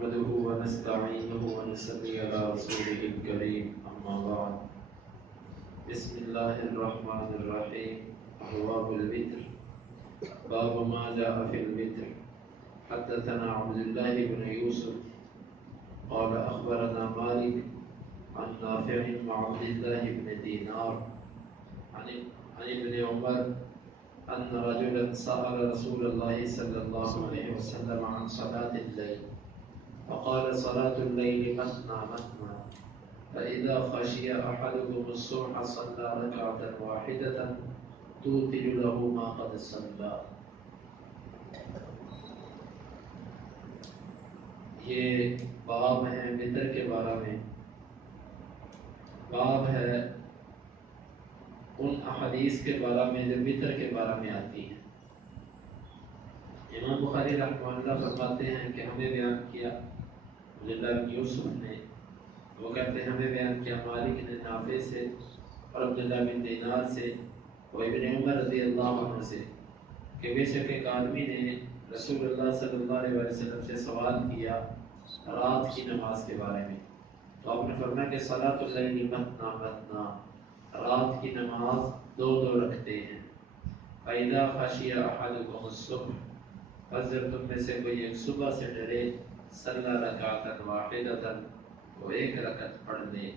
نحمده ونستعينه ونصلي على رسوله الكريم أما بعد بسم الله الرحمن الرحيم أبواب الوتر باب ما جاء في الوتر حدثنا عبد الله بن يوسف قال أخبرنا مالك عن نافع مع عبد الله بن دينار عن ابن عمر أن رجلا سأل رسول الله صلى الله عليه وسلم عن صلاة الليل فقال صلاة الليل مثنى مثنى فإذا خشي أحدكم الصبح صلى ركعة واحدة توتر له ما قد صلى. یہ باب ہے وتر کے بارے میں، باب ہے ان احادیث کے بارے میں جو وتر کے بارے میں آتی ہیں۔ امام بخاری رحمہ اللہ فرماتے ہیں کہ ہمیں بیان کیا عبداللہ بن یوسف نے، وہ کہتے ہیں ہمیں بیان کیا مالک نے نافع سے اور عبداللہ بن دینار سے اور ابن عمر رضی اللہ عنہ سے کہ بے شک ایک آدمی نے رسول اللہ صلی اللہ علیہ وسلم سے سوال کیا رات کی نماز کے بارے میں، تو آپ نے فرمایا کہ صلاۃ اللیل مثنی مثنی، رات کی نماز دو دو رکھتے ہیں۔ فَإِذَا خَشِيَ أَحَدُكُمُ الصُّبْحَ، پس جب تم میں سے کوئی ایک صبح سے ڈرے، صلی رکعۃ واحدۃ، وہ ایک رکعت پڑھ لے،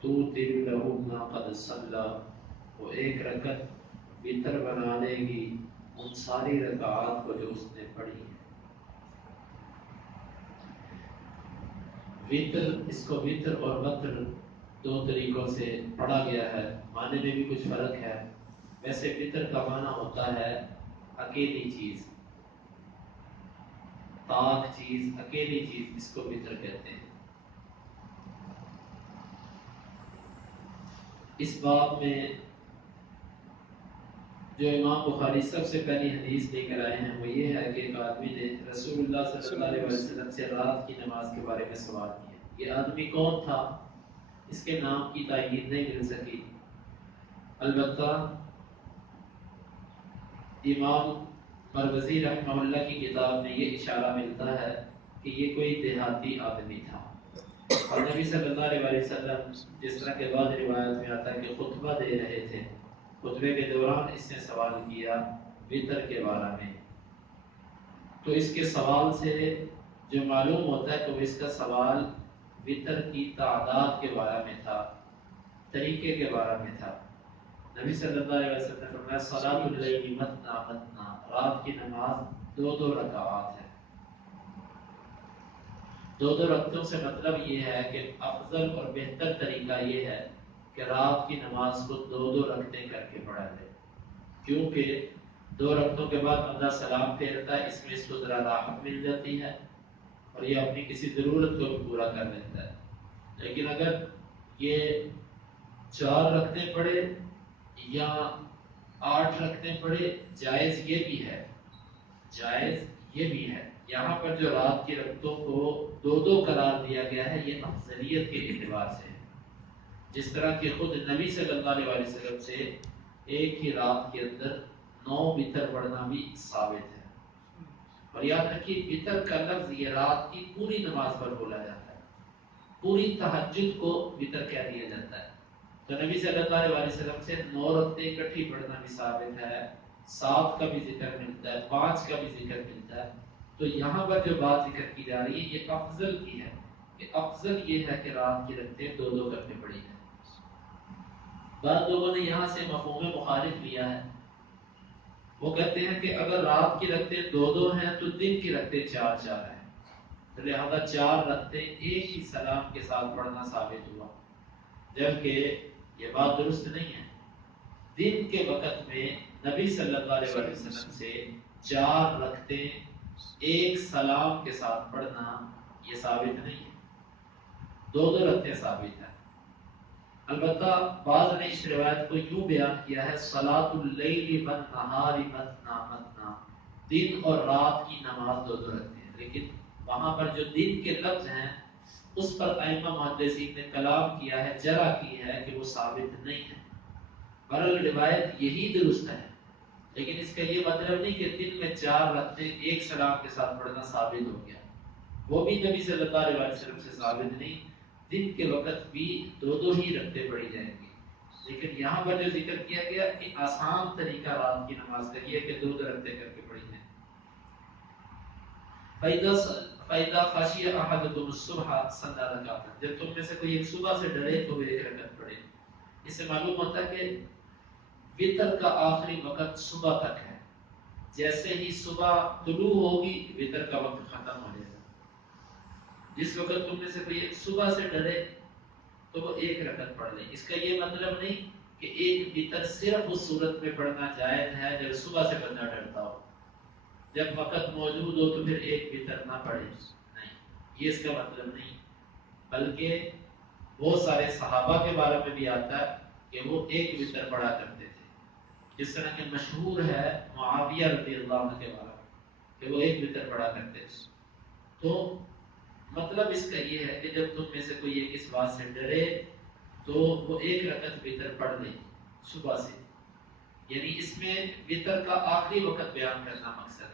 توتر لہ ما قد صلی، وہ ایک رکعت وتر بنا لے گی ان ساری رکعات کو جو اس نے پڑھی ہے۔ وتر، اس کو وتر اور وتر دو طریقوں سے پڑھا گیا ہے، معنی میں بھی کچھ فرق ہے۔ ویسے وتر کا معنی ہوتا ہے اکیلی چیز، پاک چیز، اکیلی چیز، اس کو وتر کہتے ہیں۔ اس باب میں جو امام بخاری سب سے پہلی حدیث لے کر آئے ہیں وہ یہ ہے کہ ایک آدمی نے رسول اللہ صلی اللہ علیہ وسلم سے رات کی نماز کے بارے میں سوال کیا۔ یہ آدمی کون تھا اس کے نام کی تائید نہیں مل سکی، البتہ امام مروزی رحمہ اللہ کی کتاب میں یہ اشارہ ملتا ہے کہ یہ کوئی دیہاتی آدمی تھا، اور نبی صلی اللہ علیہ وسلم جس طرح کے بعد روایت میں آتا ہے کہ خطبہ دے رہے تھے، خطبے کے دوران اس نے سوال کیا وتر کے بارے میں، تو اس کے سوال سے جو معلوم ہوتا ہے کہ اس کا سوال وتر کی تعداد کے بارے میں تھا، طریقے کے بارے میں تھا۔ نبی صلی اللہ علیہ وسلم نے فرمایا صلاۃ اللیل مثنی مثنی، رات کی نماز دو دو رکعات ہے۔ دو دو رکعتوں سے مطلب یہ ہے کہ افضل اور بہتر طریقہ یہ ہے کہ رات کی نماز کو دو دو رکعتیں کر کے پڑھا جائے، کیونکہ دو رکعتوں کے بعد بندہ سلام پھیرتا ہے، اس میں اس کو ذرا راحت مل جاتی ہے اور یہ اپنی کسی ضرورت کو بھی پورا کر لیتا ہے۔ لیکن اگر یہ 4 رکعتیں پڑھے یا 8 رکعتیں پڑھے، جائز یہ بھی ہے، جائز یہ بھی ہے۔ یہاں پر جو رات کی رکعتوں کو دو دو قرار دیا گیا ہے یہ افضلیت کے اعتبار سے ہے، جس طرح کہ خود نبی صلی اللہ علیہ وسلم سے ایک ہی رات کے اندر 9 وتر پڑھنا بھی ثابت ہے۔ اور یاد رکھیے وتر کا لفظ یہ رات کی پوری نماز پر بولا جاتا ہے، پوری تہجد کو وتر کہہ دیا جاتا ہے۔ تو نبی صلی اللہ علیہ وسلم سے 9 رکعتیں اکٹھی پڑھنا بھی ثابت ہے، 7 کا بھی ذکر ملتا ہے، 5 کا بھی ذکر ملتا ہے۔ تو یہاں پر جو بات ذکر کی جا رہی ہے یہ افضل کی ہے، کہ افضل یہ ہے کہ رات کی رکعتیں دو دو کر کے پڑھی جائیں۔ بعض لوگوں نے یہاں سے مفہوم مخالف لیا ہے، وہ کہتے ہیں کہ اگر رات کی رکعتیں دو دو ہیں تو دن کی رکعتیں 4 4 ہیں، تو لہذا 4 رکعتیں ایک ہی سلام کے ساتھ پڑھنا ثابت ہوا، جبکہ یہ بات درست نہیں ہے۔ دن کے وقت میں نبی صلی اللہ علیہ وسلم سے 4 رکعتیں ایک سلام کے ساتھ پڑھنا یہ ثابت نہیں ہے، دو دو رکعتیں ثابت ہیں۔ البتہ بعض نے اس روایت کو یوں بیان کیا ہے صلاۃ اللیل والنہار مثنی مثنی، دن اور رات کی نماز دو دو رکعتیں ہیں، لیکن وہاں پر جو دن کے لفظ ہیں اس پر ائمہ محدثین نے کلام کیا ہے، جرح کی ہے کہ وہ ثابت نہیں ہے۔ بہرحال روایت یہی درست ہے، لیکن اس کا یہ مطلب نہیں کہ دن میں 4 رکعتیں ایک سلام کے ساتھ پڑھنا ثابت ہو گیا۔ وہ بھی نبی صلی اللہ علیہ وسلم سے ثابت نہیں. دن کے وقت بھی دو ہی رکعتیں پڑھی جائیں گی، لیکن یہاں پر جو ذکر کیا گیا کہ آسان طریقہ رات کی نماز کا یہ کہ 2 رکعتیں کر کے پڑھی جائیں. فَإِذَا خَشِيَ أَحَدُكُمُ الصُّبْحَ صَلَّى رَكَعَتًا، جب تم میں سے کوئی ایک صبح سے ڈرے تو وہ 1 رکعت پڑھے. اس سے معلوم ہوتا ہے کہ وتر کا آخری وقت صبح تک ہے. جیسے ہی صبح طلوع ہوگی وتر کا وقت ختم ہو جائے گا. جس وقت تم میں سے کوئی ایک صبح سے ڈرے تو وہ 1 رکعت پڑھ لے. اس کا یہ مطلب نہیں کہ ایک وتر صرف اس صورت میں پڑھنا جائز ہے جب صبح سے بندہ ڈرتا ہو. جب وقت موجود ہو تو پھر 1 وتر نہ پڑھے، نہیں، یہ اس کا مطلب نہیں. بلکہ بہت سارے صحابہ کے بارے میں بھی آتا ہے کہ وہ 1 وتر پڑھا کرتے تھے. جس طرح کہ مشہور ہے معاویہ رضی اللہ عنہ کے بارے میں کہ وہ 1 وتر پڑھا کرتے تھے. تو مطلب اس کا یہ ہے کہ جب تم میں سے کوئی ایک اس بات سے ڈرے تو وہ 1 رکعت وتر پڑھ لے صبح سے. یعنی اس میں وتر کا آخری وقت بیان کرنا مقصد ہے.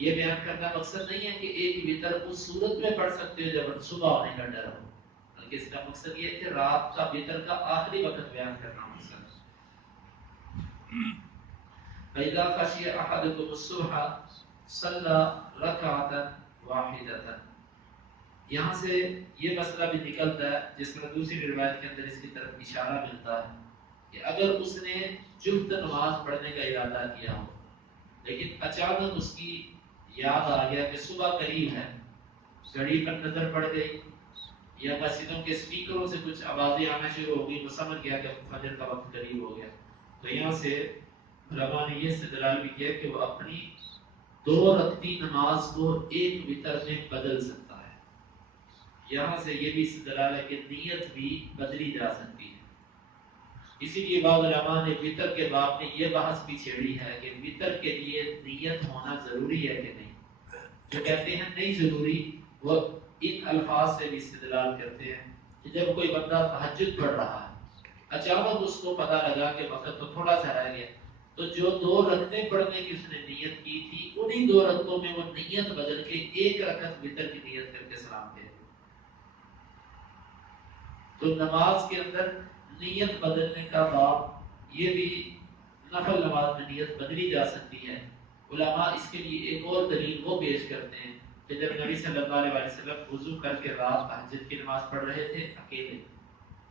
یہ بیان کرنا مقصد نہیں ہے کہ ایک وتر اس صورت میں پڑھ سکتے ہو جب صبح ہونے کا ڈر ہو، بلکہ اس کا مقصد یہ ہے کہ رات کا وتر کا آخری وقت بیان کرنا مقصد ہے. فَإِذَا خَشِيَ أَحَدُكُمُ الصُّبْحَ صَلَّى رَكَعَةً وَاحِدَةً. یہاں سے یہ مسئلہ بھی نکلتا ہے جس میں دوسری روایت کے اندر اس کی طرف اشارہ ملتا ہے کہ اگر اس نے جفت نماز پڑھنے کا ارادہ کیا ہو لیکن اچانک اس کی یاد آ گیا کہ صبح قریب ہے، گھڑی پر نظر پڑ گئی یا مسجدوں کے اسپیکروں سے کچھ آوازیں آنا شروع ہو گئی، وہ سمجھ گیا کہ فجر کا وقت قریب ہو گیا. تو یہاں سے علماء نے یہ استدلال بھی کیا کہ وہ اپنی 2 رکعتی نماز کو 1 وتر میں بدل سکتا ہے. یہاں سے یہ بھی استدلال ہے کہ نیت بھی بدلی جا سکتی ہے. اسی لیے بعض علماء نے وتر کے باب میں یہ بحث بھی چھیڑی ہے کہ وتر کے لیے نیت ہونا ضروری ہے کہ نہیں. جو کہتے ہیں نہیں ضروری وہ ان الفاظ سے بھی استدلال کرتے ہیں کہ جب کوئی بندہ تہجد پڑھ رہا ہے، اچانک اس کو پتہ لگا کہ وقت تو تھوڑا سا رہ گیا، تو جو 2 رکعتیں پڑھنے کی اس نے نیت کی تھی انہی 2 رکعتوں میں وہ نیت بدل کے 1 رکعت وتر کی نیت کر کے سلام دے. تو نماز کے اندر نیت بدلنے کا باب یہ بھی نفل نماز میں نیت بدلی جا سکتی ہے. علماء اس کے لیے ایک اور دلیل وہ پیش کرتے ہیں کہ جب نبی صلی اللہ علیہ وسلم وضو کر کے رات تہجد کی نماز پڑھ رہے تھے اکیلے،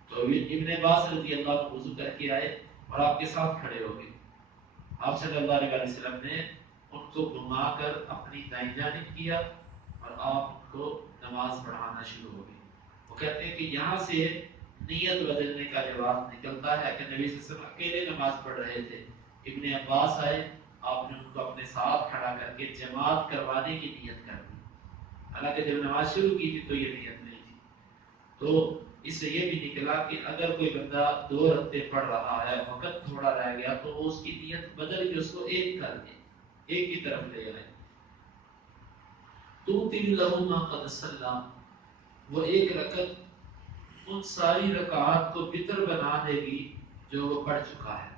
تو ابن عباس رضی اللہ عنہ وضو کر کے آئے اور آپ کے ساتھ کھڑے ہو گئے. آپ صلی اللہ علیہ وسلم نے ان کو گھما کر اپنی دائیں جانب کیا اور آپ ان کو نماز پڑھانا شروع ہو گئے. وہ کہتے ہیں کہ یہاں سے نیت بدلنے کا جواب نکلتا ہے کہ نبی صلی اللہ علیہ وسلم اکیلے نماز پڑھ رہے تھے، ابن عباس آئے، آپ نے ان کو اپنے ساتھ کھڑا کر کے جماعت کروانے کی نیت کر دی. حالانکہ جب نماز شروع کی تھی تو یہ نیت نہیں تھی. تو اس سے یہ بھی نکلا کہ اگر کوئی بندہ 2 رکعتیں پڑھ رہا ہے، وقت تھوڑا رہ گیا، تو وہ اس کی نیت بدل کے اس کو 1 کر دے، 1 کی طرف لے آئے. تُوتِرُ لَهُ مَا قَدْ صَلَّى، وہ 1 رکعت ان ساری رکعات کو وتر بنا دے گی جو وہ پڑھ چکا ہے.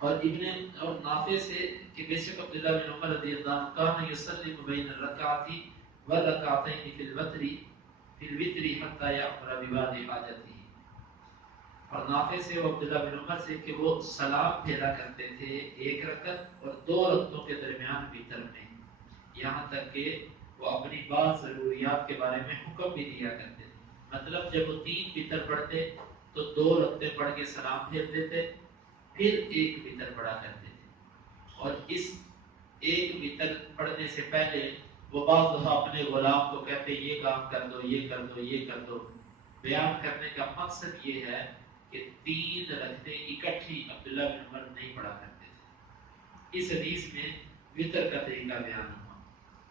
اور نافع سے کہ بے شک عبداللہ بن عمر رضی اللہ عنہ کان یسلم بین الرکعات والرکعتین فی الوتر حتی یأمر ببعض حاجته. اور نافع سے وہ عبداللہ بن عمر سے کہ وہ سلام پھیرا کرتے تھے 1 رکعت اور 2 رکعتوں کے درمیان وتر میں، یہاں تک کہ وہ اپنی بعض ضروریات کے بارے میں حکم بھی دیا کرتے تھے. مطلب جب وہ 3 وتر پڑھتے تو 2 رکعتیں پڑھ کے سلام پھیر دیتے، پھر 1 وتر پڑھا کرتے تھے. اور اس 1 وتر پڑھنے سے پہلے وہ بعض دفعہ اپنے غلام کو کہتے یہ کام کر دو، یہ کر دو، یہ کر دو. بیان کرنے کا مقصد یہ ہے کہ 3 رکعتیں اکٹھی عبداللہ بن عمر نہیں پڑھا کرتے تھے. اس حدیث میں وتر کا طریقہ بیان ہوا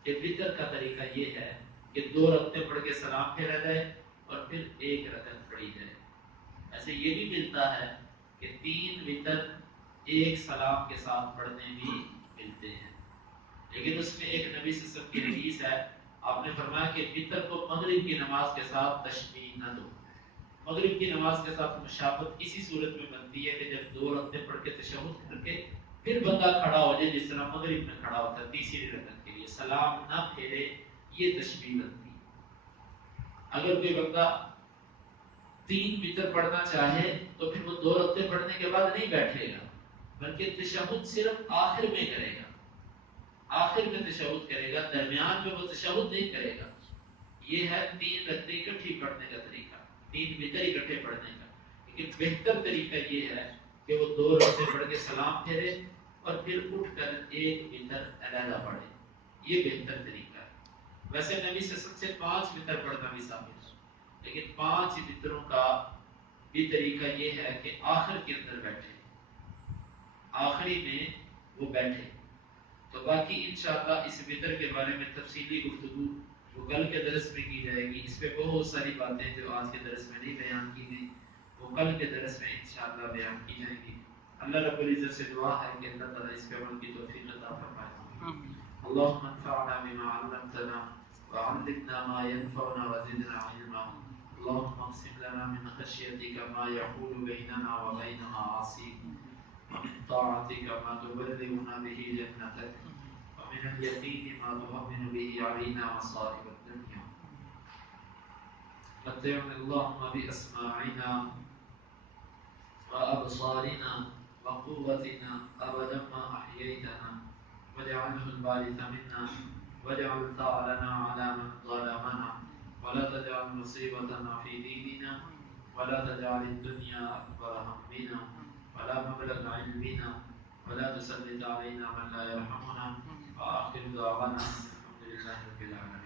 کہ وتر کا طریقہ یہ ہے کہ 2 رکعتیں پڑھ کے سلام پھیرا جائے اور پھر 1 رکعت پڑھی جائے. ایسے یہ بھی ملتا ہے کہ 3 وتر 1 سلام کے ساتھ پڑھنے بھی ملتے ہیں. لیکن اس میں ایک نبی صلی اللہ علیہ وسلم کی حدیث ہے، آپ نے فرمایا کہ وتر کو مغرب کی نماز کے ساتھ تشبیہ نہ دو. مغرب کی نماز کے ساتھ مشابہت اسی صورت میں بنتی ہے کہ جب 2 رکعتیں پڑھ کے تشہد کر کے پھر بندہ کھڑا ہو جائے، جس طرح مغرب میں کھڑا ہوتا ہے تیسری رکعت کے لیے. لیے سلام نہ پھیرے، یہ تشبیہ بنتی ہے۔ اگر کوئی بندہ 3 وتر پڑھنا چاہے تو پھر وہ 2 رکعتیں پڑھنے کے بعد نہیں بیٹھے گا، بلکہ تشہد صرف آخر میں کرے گا، آخر میں تشہد کرے گا، درمیان میں وہ تشہد نہیں کرے گا۔ یہ ہے 3 رکعتیں اکٹھی پڑھنے کا طریقہ، 3 وتر اکٹھے پڑھنے کا۔ لیکن بہتر طریقہ یہ ہے کہ وہ 2 رکعتیں پڑھ کے سلام پھیرے اور پھر اٹھ کر 1 وتر علیحدہ پڑھے، یہ بہتر طریقہ ہے۔ ویسے نبی صلی اللہ علیہ وسلم سے 5 وتر پڑھنا بھی ثابت ہے، لیکن 5 وتروں کا بھی طریقہ یہ ہے کہ آخر کے اندر بیٹھے، آخری میں وہ بیٹھے۔ تو باقی انشاءاللہ اس وتر کے بارے میں تفصیلی گفتگو وہ کل کے درس میں کی جائے گی۔ اس پہ بہت ساری باتیں جو آج کے درس میں نہیں بیان کی گئی وہ کل کے درس میں انشاءاللہ بیان کی جائیں گی۔ اللہ رب العزت سے دعا ہے کہ اللہ تعالیٰ اس پہ عمل کی توفیق عطا فرمائے۔ اللهم انفعنا بما علمتنا وعلمنا ما ينفعنا وزدنا علما۔ اللهم اقسم لنا من خشيتك ما يحول بيننا وبين معاصيك، ومن طاعتك ما تبلغنا به جنتك، ومن اليقين ما تهون به علينا مصائب الدنيا، متعنا اللهم بأسماعنا وأبصارنا وقوتنا أبدا ما أحييتنا، واجعله الوارث منا، واجعل ثأرنا على من ظلمنا، ولا تجعل مصيبتنا في ديننا، ولا تجعل الدنيا أكبر همنا ولا مبلغ علمنا، ولا تسلط علينا من لا يرحمنا، وآخر دعوانا الحمد لله رب العالمين۔